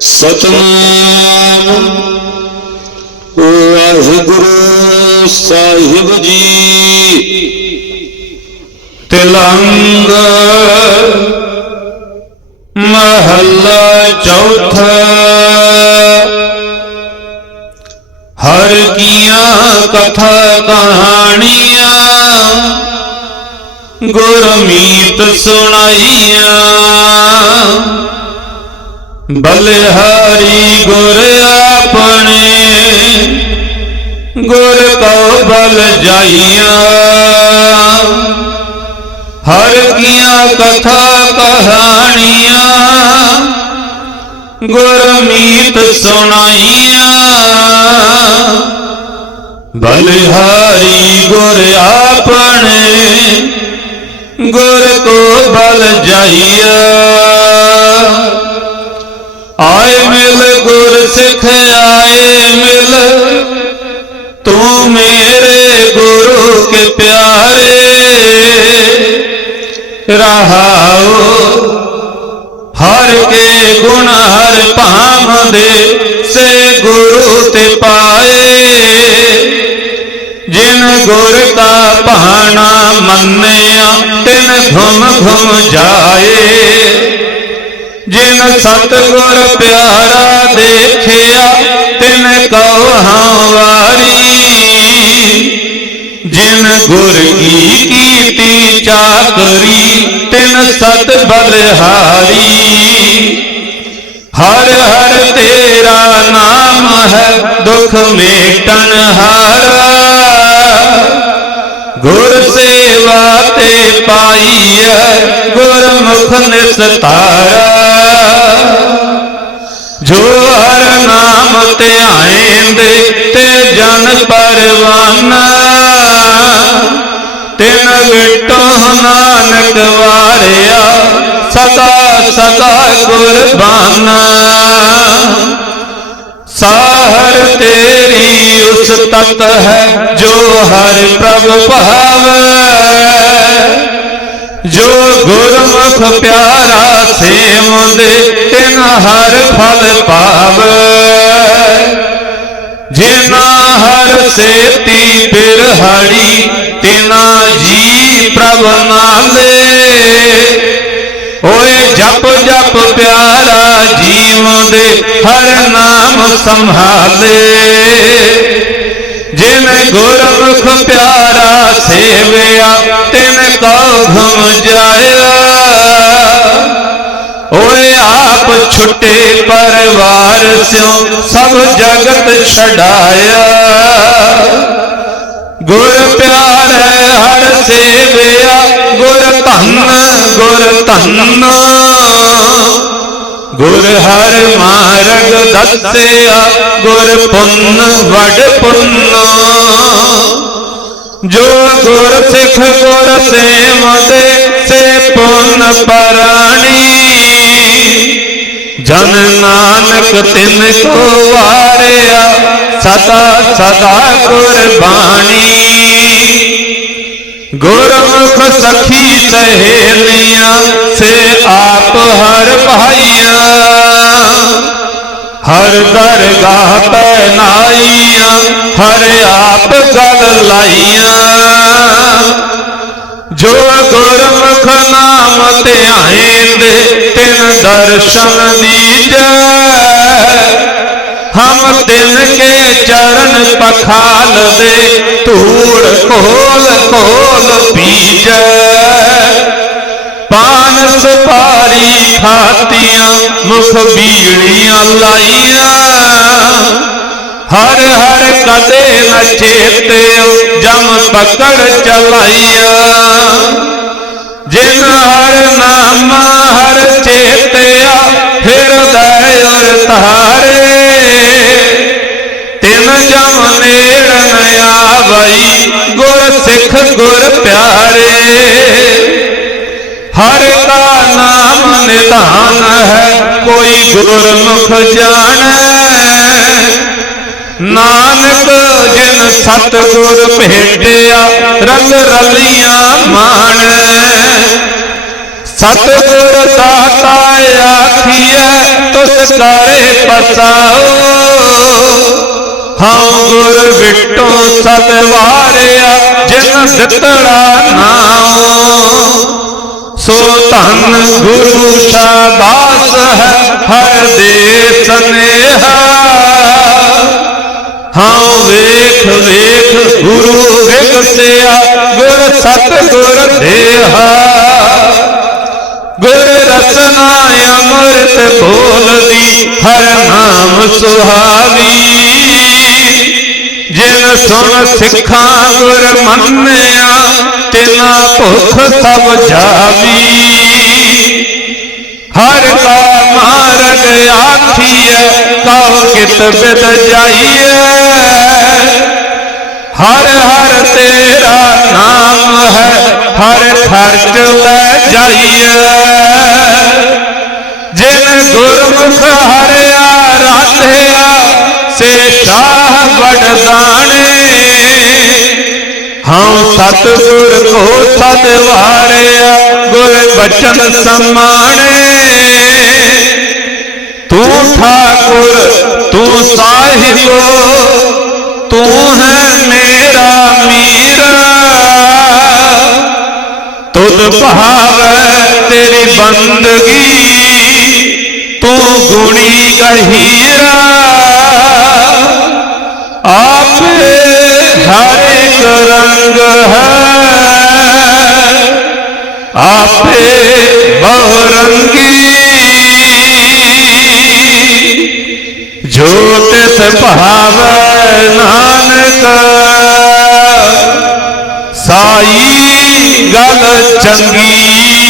ਸਤਨਾਮ। ਵਾਹਿਗੁਰੂ ਸਾਹਿਬ ਜੀ। ਤਿਲੰਗ ਮਹੱਲਾ ਚੌਥਾ। ਹਰ ਕੀਆਂ ਕਥਾ ਕਹਾਣੀਆਂ ਗੁਰਮੀਤ ਸੁਣਾਈਆਂ। ਬਲਿਹਾਰੀ ਗੁਰ ਆਪਣੇ, ਗੁਰ ਕਉ ਬਲ ਜਾਈਆਂ। ਹਰ ਕੀਆਂ ਕਥਾ ਕਹਾਣੀਆਂ ਗੁਰਮੀਤ ਸੁਣਾਈਆਂ। ਬਲਿਹਾਰੀ ਗੁਰ ਆਪਣੇ, ਗੁਰ ਕੋ ਬਲ ਜਾਈਆ। ਸਿੱਖ ਆਏ ਮਿਲ, ਤੂੰ ਮੇਰੇ ਗੁਰੂ ਕੇ ਪਿਆਰੇ। ਰਹਾਓ, ਹਰ ਕੇ ਗੁਣ ਹਰ ਭਾਮਦੇ ਸੇ ਗੁਰੂ ਤੇ ਪਾਏ। ਜਿਨ ਗੁਰ ਕਾ ਭਾਣਾ ਮੰਨਿਆ, ਤਿਨ ਘੁਮ ਘੁਮ ਜਾਏ। ਜਿਨ ਸਤਗੁਰ ਪਿਆਰਾ ਦੇਖਿਆ, ਤਿਨ ਕਉ ਹਾਂ ਵਾਰੀ। ਜਿਨ ਗੁਰ ਕੀ ਕੀਤੀ ਚਾਕਰੀ, ਤਿਨ ਸਤ ਬਲਹਾਰੀ ਹਰ ਹਰ ਤੇਰਾ ਨਾਮ ਹੈ, ਦੁਖ ਮੇਟਨ ਹਾਰਾ। ਗੁਰ ਸੇਵਾ ਤੇ ਪਾਈਐ, ਗੁਰਮੁਖ ਨਿਸਤਾਰਾ। ਜੋ ਹਰ ਨਾਮ ਧਿਆਏਂਦੇ ਤੇ ਜਨ ਪਰਵਾਨਾ, ਤਿਨ ਵਿਟੋ ਨਾਨਕ ਵਾਰਿਆ, ਸਦਾ ਸਦਾ ਕੁਰਬਾਨਾ ਸਾਹਰ ਤੇਰੀ ਉਸ ਤਤ ਹੈ ਜੋ ਹਰ ਪ੍ਰਭ ਭਾਵੈ। ਜੋ ਗੁਰਮੁਖ ਪਿਆਰਾ ਸੇਵੰਦੇ, ਤਿਨ ਹਰ ਫਲ ਪਾਵੈ। ਜਿਨਾ ਹਰ ਸੇਤੀ ਬਿਰਹੜੀ ਤਿਨਾ ਜੀ ਪ੍ਰਭ ਨਾਲੇ ਓਏ ਜਪ ਜਪ ਪਿਆਰਾ ਜੀਵ ਦੇ ਹਰ ਨਾਮ ਸੰਭਾਲੇ। ਜਿਨ ਗੁਰਮੁਖ ਪਿਆਰਾ ਕਉ ਜਾਇਆ ਓਏ ਆਪ ਛੁੱਟੇ ਪਰਵਾਰ ਸਿਓ ਸਭ ਜਗਤ ਛਡਾਇਆ। ਗੁਰ ਪਿਆਰ ਹਰ ਸੇਵਿਆ, ਗੁਰ ਧੰਨ ਗੁਰ ਧੰਨ। ਗੁਰ ਹਰ ਮਾਰਗ ਦੱਸਿਆ, ਗੁਰ ਪੁੰਨ ਵਡ ਪੁੰਨ। ਜੋ ਗੁਰ ਸਿੱਖ ਗੁਰ ਸੇਵਦੇ ਸੇ ਪੁੰਨ ਪਰਾਣੀ। ਜਨ ਨਾਨਕ ਤਿਨ ਕੋ ਵਾਰਿਆ, ਸਦਾ ਸਦਾ ਗੁਰਬਾਣੀ। ਗੁਰਮੁਖ ਸਖੀ ਸਹੇਲੀਆਂ, ਸੇ ਆਪ ਹਰ ਭਾਈਆਂ ਹਰ ਦਰਗਾਹ ਪੈ ਨਾਈਆਂ ਹਰ ਆਪ ਗਲ ਲਾਈਆਂ। ਜੋ ਗੁਰਮੁਖ ਨਾਮ ਧਿਆਏਂਦੇ ਤਿਨ ਦਰਸ਼ਨ ਦੀਜੈ ਹਮ ਤਿਨ ਕੇ ਚਰਨ ਪਖਾਲ ਦੇ, ਧੂੜ ਕੋਲ ਕੋਲ ਪੀਜੈ। ਪਾਨ ਸੁਪਾਰੀ ਖਾਤੀਆਂ, ਮੁਖ ਬੀੜੀਆਂ ਲਾਈਆਂ। ਹਰ ਹਰ ਕਦੇ ਨ ਚੇਤਿਓ ਜਮ ਪਕੜ ਚਲਾਈਆਂ। ਜਿਨ ਹਰ ਨਾਮ ਹਰ ਚੇਤਿਆ ਹਿਰਦੈ ਉਰ ਤਾਰੇ ਤਿਨ ਜਮ ਨੇੜ ਨ ਆਵਈ, ਗੁਰ ਸਿੱਖ ਗੁਰ ਪਿਆਰੇ। ਹਰ ਕਾ ਨਾਮ ਹੈ, ਕੋਈ ਗੁਰਮੁਖ ਜਾਣੈ। ਨਾਨਕ ਜਿਨ ਸਤਗੁਰ ਭੇਟਿਆ, ਰਲ ਰਲੀਆਂ ਮਾਣ। ਸਤਗੁਰ ਦਾਤਾ ਆਖੀਐ ਤੋ ਸਤਕਾਰੇ ਪਸਾਓ। ਹਉ ਗੁਰ ਵਿਟੋ ਸਤ ਵਾਰਿਆ ਜਿਨ ਦਿੱਤੜਾ ਨਾਉ। ਸੋ ਧਨ ਗੁਰੂ ਸ਼ਾਬਾਸ ਹੈ, ਹਰ ਦੇ ਸਨੇਹਾ। ਹਾਂ, ਵੇਖ ਵੇਖ ਗੁਰੂ ਵਿਗਸਿਆ, ਗੁਰ ਸਤ ਗੁਰ ਦੇਹਾ। ਗੁਰ ਰਸਨਾ ਅੰਮ੍ਰਿਤ ਬੋਲਦੀ, ਹਰ ਨਾਮ ਸੁਹਾਵੀ। ਜਿਨ ਸੁਣ ਸਿੱਖਾਂ ਗੁਰ ਮੰਨਿਆ ਤਿਨਾ ਭੁਖ ਸਭ ਜਾਵੀ। ਹਰ ਕਾ ਮਾਰਗ ਆਖੀਐ ਕਉ ਕਿਤ ਬਿਦ ਜਾਈਐ। ਹਰ ਹਰ ਤੇਰਾ ਨਾਮ ਹੈ, ਹਰ ਖਰਚ ਲੈ ਜਾਈਐ। ਜਿਨ ਗੁਰਮੁਖ ਹਰਿਆ, ਰਾਧਿਆ, ਸੇ ਸ਼ਾਹ ਵਡਦਾਣੇ ਹਉ ਸਤਿਗੁਰ ਕੋ ਸਦ ਵਾਰਿਆ ਗੁਰ ਬਚਨ ਸਮਾਣੇ ਤੂੰ ਠਾਕੁਰ ਤੂੰ ਸਾਹਿਬੋ ਤੂੰ ਹੈ ਮੇਰਾ ਮੀਰਾ ਤੁਧ ਭਾਵੈ ਤੇਰੀ ਬੰਦਗੀ ਤੂੰ ਗੁਣੀ ਗਹੀਰਾ ਆਪੇ ਹਰ ਇੱਕ ਰੰਗ ਹੈ। ਆਪੇ ਬਹੁ ਰੰਗੀ ਜੋ ਤਿਸ ਭਾਵੈ ਨਾਨਕ। ਸਾਈ ਗੱਲ ਚੰਗੀ।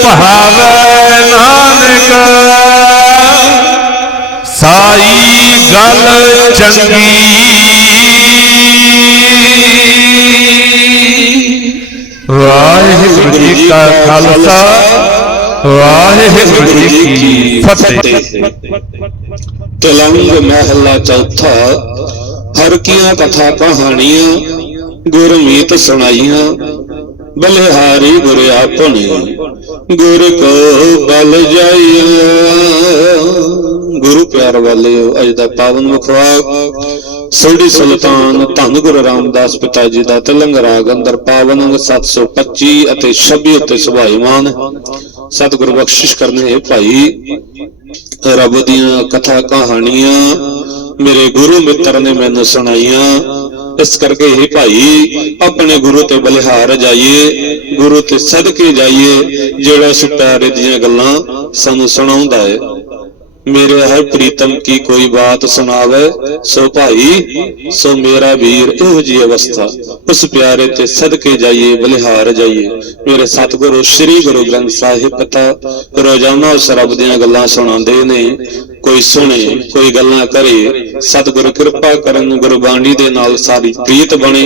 ਤਿਸ ਭਾਵੈ ਨਾਨਕ। ਸਾਈ ਗੱਲ ਚੰਗੀ। ਵਾਹਿਗੁਰੂ ਜੀ ਕਾ ਖਾਲਸਾ, ਵਾਹਿਗੁਰੂ ਜੀ ਕੀ ਫਤਿਹ। ਤਲੰਗ ਮਹਿਲਾ ਚੌਥਾ ਹਰ ਕੀਆਂ ਕਥਾ ਕਹਾਣੀਆਂ, ਗੁਰਮੀਤ ਸੁਣਾਈਆਂ। ਬਲਿਹਾਰੀ ਗੁਰ ਆਪਣੇ, ਗੁਰ ਕੋ ਬਲ ਜਾਈਆ। ਗੁਰੂ ਪਿਆਰ ਵਾਲਿਓ, ਅੱਜ ਦਾ ਪਾਵਨ ਮੁਖਵਾਕ ਸੋਢੀ ਸੁਲਤਾਨ ਧੰਨ ਗੁਰੂ ਰਾਮਦਾਸ ਪਿਤਾ ਜੀ ਦਾ ਤਿਲੰਗ ਰਾਗ ਅੰਦਰ ਪਾਵਨ 725 ਅਤੇ 26 ਉੱਤੇ ਸੁਭਾਈਮਾਨ। ਸਤਿਗੁਰੂ ਬਖਸ਼ਿਸ਼ ਕਰਨੇ ਭਾਈ। ਰੱਬ ਦੀਆਂ ਕਥਾ ਕਹਾਣੀਆਂ ਮੇਰੇ ਗੁਰੂ ਮਿੱਤਰ ਨੇ ਮੈਨੂੰ ਸੁਣਾਈਆਂ। ਇਸ ਕਰਕੇ ਹੀ ਭਾਈ ਆਪਣੇ ਗੁਰੂ ਤੇ ਬਲਿਹਾਰ ਜਾਈਏ, ਗੁਰੂ ਤੇ ਸਦਕੇ ਜਾਈਏ, ਜਿਹੜਾ ਉਸ ਦੀਆਂ ਗੱਲਾਂ ਸਾਨੂੰ ਸੁਣਾਉਂਦਾ ਹੈ ਮੇਰੇ ਹਰ ਪ੍ਰੀਤਮ ਕੀ ਕੋਈ ਬਾਤ ਸੁਣਾਵੇ, ਸੋ ਭਾਈ, ਸੋ ਮੇਰਾ ਵੀਰ ਇਹੋ ਜੀ ਅਵਸਥਾ, ਉਸ ਪਿਆਰੇ ਤੇ ਸਦਕੇ ਜਾਈਏ, ਬਲਿਹਾਰ ਜਾਈਏ। ਮੇਰੇ ਸਤਿਗੁਰੂ, ਸ੍ਰੀ ਗੁਰੂ ਗ੍ਰੰਥ ਸਾਹਿਬ ਪਤਾ ਰੋਜ਼ਾਨਾ ਉਸ ਰੱਬ ਦੀਆਂ ਗੱਲਾਂ ਸੁਣਾਉਂਦੇ ਨੇ ਕੋਈ ਸੁਣੇ, ਕੋਈ ਗੱਲਾਂ ਕਰੇ, ਸਤਿਗੁਰ ਕਿਰਪਾ ਕਰਨ ਗੁਰਬਾਣੀ ਦੇ ਨਾਲ ਸਾਰੀ ਪ੍ਰੀਤ ਬਣੇ,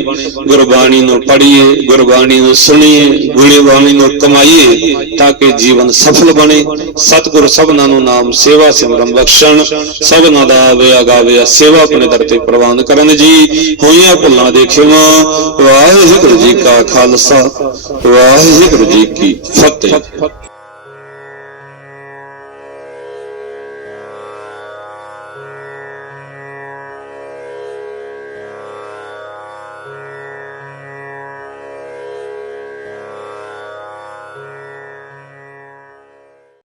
ਗੁਰਬਾਣੀ ਨੂੰ ਪੜ੍ਹੀਏ, ਗੁਰਬਾਣੀ ਨੂੰ ਸੁਣੀਏ ਗੁਰਬਾਣੀ ਨੂੰ ਕਮਾਈਏ, ਤਾਂ ਕਿ ਜੀਵਨ ਸਫਲ ਬਣੇ। ਸਤਿਗੁਰ ਸਭਨਾਂ ਨੂੰ ਨਾਮ ਸੇਵਾ ਸਿਮਰਨ ਬਖਸ਼ਣ, ਸਭਨਾਂ ਦਾ ਆਵੇ ਅਗਾਵੇ ਸੇਵਾ ਆਪਣੇ ਦਰ ਤੇ ਪ੍ਰਵਾਨ ਕਰਨ ਜੀ। ਹੋਈਆਂ ਭੁੱਲਾਂ ਦੇਖਿਓ, ਵਾਹਿਗੁਰੂ ਜੀ ਕਾ ਖਾਲਸਾ, ਵਾਹਿਗੁਰੂ ਜੀ ਕੀ ਫਤਿਹ।